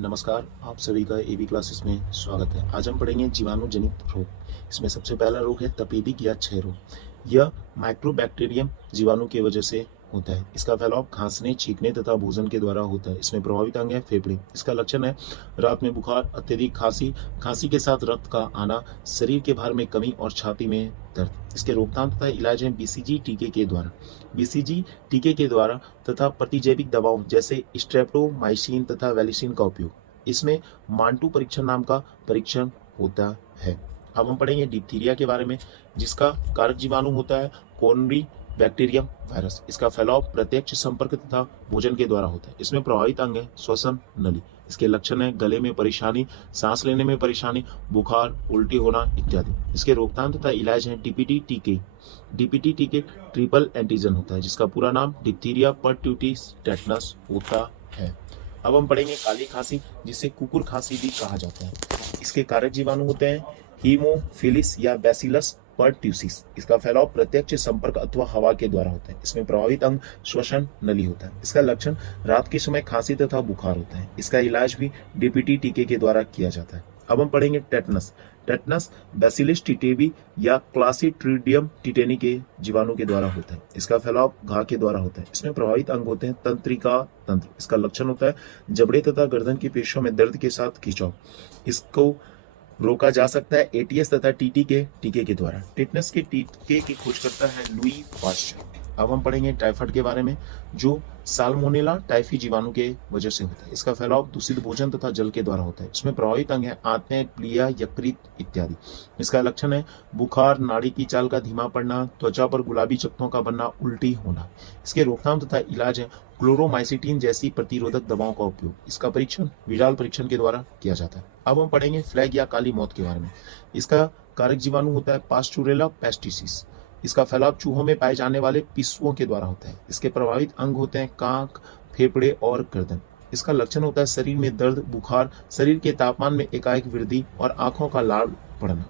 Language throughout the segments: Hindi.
नमस्कार, आप सभी का एबी क्लासेस में स्वागत है। आज हम पढ़ेंगे जीवाणु जनित रोग। इसमें सबसे पहला रोग है तपेदिक या क्षय रोग। यह माइक्रोबैक्टीरियम जीवाणु की वजह से होता है। इसका फैलाव खांसने, छींकने तथा भोजन के द्वारा होता है। इसमें प्रभावित अंग है फेफड़े। इसका लक्षण है रात में बुखार, अत्यधिक खांसी, खांसी के साथ रक्त का आना, शरीर के भार में कमी और छाती में दर्द। इसके रोकथाम तथा इलाज है बीसीजी टीके के द्वारा। बीसीजी टीके के द्वारा तथा प्रतिजैविक दवाओं जैसे स्ट्रेप्टोमाइसिन तथा वैलिसिन का उपयोग। इसमें मांटू परीक्षण नाम का परीक्षण होता है। अब हम पढ़ेंगे डिप्थीरिया के बारे में, जिसका कारक जीवाणु होता है कोनरी बैक्टीरियम वायरस। इसका फैलाव प्रत्यक्ष संपर्क तथा भोजन के द्वारा होता है। इसमें प्रभावित अंग है श्वसन नली। इसके लक्षण है गले में परेशानी, सांस लेने में परेशानी, बुखार, उल्टी होना इत्यादि। इसके रोकथाम तथा इलाज है डीपीटी टीके। डीपीटी टीके ट्रिपल एंटीजन होता है, जिसका पूरा नाम डिप्थीरिया परट्यूटिस टेटनस होता है। अब हम पढ़ेंगे काली खांसी, जिसे कुकुर खांसी भी कहा जाता है। इसके कारक जीवाणु होते हैं हीमोफिलिस या बैसिलस परट्यूसिस। इसका फैलाव प्रत्यक्ष संपर्क अथवा हवा के द्वारा होता है। इसमें प्रभावित अंग श्वसन नली होता है। इसका लक्षण रात के समय खांसी तथा बुखार होता है। इसका इलाज भी डीपीटी टीके के द्वारा किया जाता है। अब हम पढ़ेंगे टेटनस। टेटनस बैसिलस टिटेबी या क्लासिट्रीडियम टिटेनी के जीवाणु के द्वारा होता है। इसका फैलाव घाव के द्वारा होता है। इसमें प्रभावित अंग होते हैं तंत्रिका तंत्र। इसका लक्षण होता है जबड़े तथा गर्दन की पेशियों में दर्द के साथ खिंचाव। इसको रोका जा सकता है एटीएस तथा टीटी के टीके के द्वारा। टेटनस के टीके की खोज करता है लुई पाश्चर। अब हम पढ़ेंगे टाइफाइड के बारे में, जो साल्मोनेला टाइफी जीवाणु के वजह से होता है। इसका फैलाव दूषित भोजन तथा जल के द्वारा होता है। इसमें प्रभावित अंग है आंतें, प्लिया, यकृत इत्यादि। इसका लक्षण है बुखार, नाड़ी की चाल का धीमा पड़ना, त्वचा पर गुलाबी चकत्तों का बनना, उल्टी होना। इसके रोकथाम तथा इलाज है क्लोरोमाइसिटिन जैसी प्रतिरोधक दवाओं का उपयोग। इसका परीक्षण विडाल परीक्षण के द्वारा किया जाता है। अब हम पढ़ेंगे फ्लैग या काली मौत के बारे में। इसका कारक जीवाणु होता है पास्चुरेला पेस्टिसिस। इसका फैलाव चूहों में पाए जाने वाले पिस्सुओं के द्वारा होता है। इसके प्रभावित अंग होते हैं कांख, फेफड़े और गर्दन। इसका लक्षण होता है शरीर में दर्द, बुखार, शरीर के तापमान में एकाएक वृद्धि और आंखों का लाल पड़ना।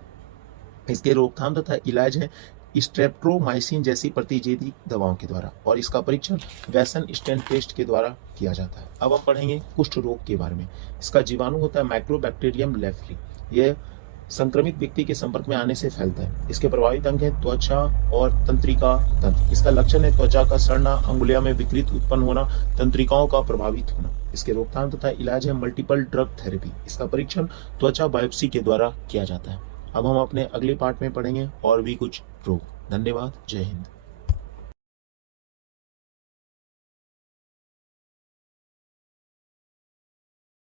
इसके रोकथाम तथा इलाज है स्ट्रेप्टोमाइसिन जैसी प्रतिजैविक दवाओं के द्वारा, और इसका परीक्षण वैसन स्टेन टेस्ट के द्वारा किया जाता है। अब हम पढ़ेंगे कुष्ठ रोग के बारे में। इसका जीवाणु होता है माइक्रोबैक्टीरियम लेफ्री। यह संक्रमित व्यक्ति के संपर्क में आने से फैलता है। इसके प्रभावित अंग है त्वचा और तंत्रिका तंत्र। इसका लक्षण है त्वचा का सड़ना, अंगुलियों में विकृत उत्पन्न होना, तंत्रिकाओं का प्रभावित होना। इसके रोकथाम तथा इलाज है मल्टीपल ड्रग थेरेपी। इसका परीक्षण त्वचा बायोप्सी के द्वारा किया जाता है। अब हम अपने अगले पार्ट में पढ़ेंगे और भी कुछ रोग। धन्यवाद। जय हिंद।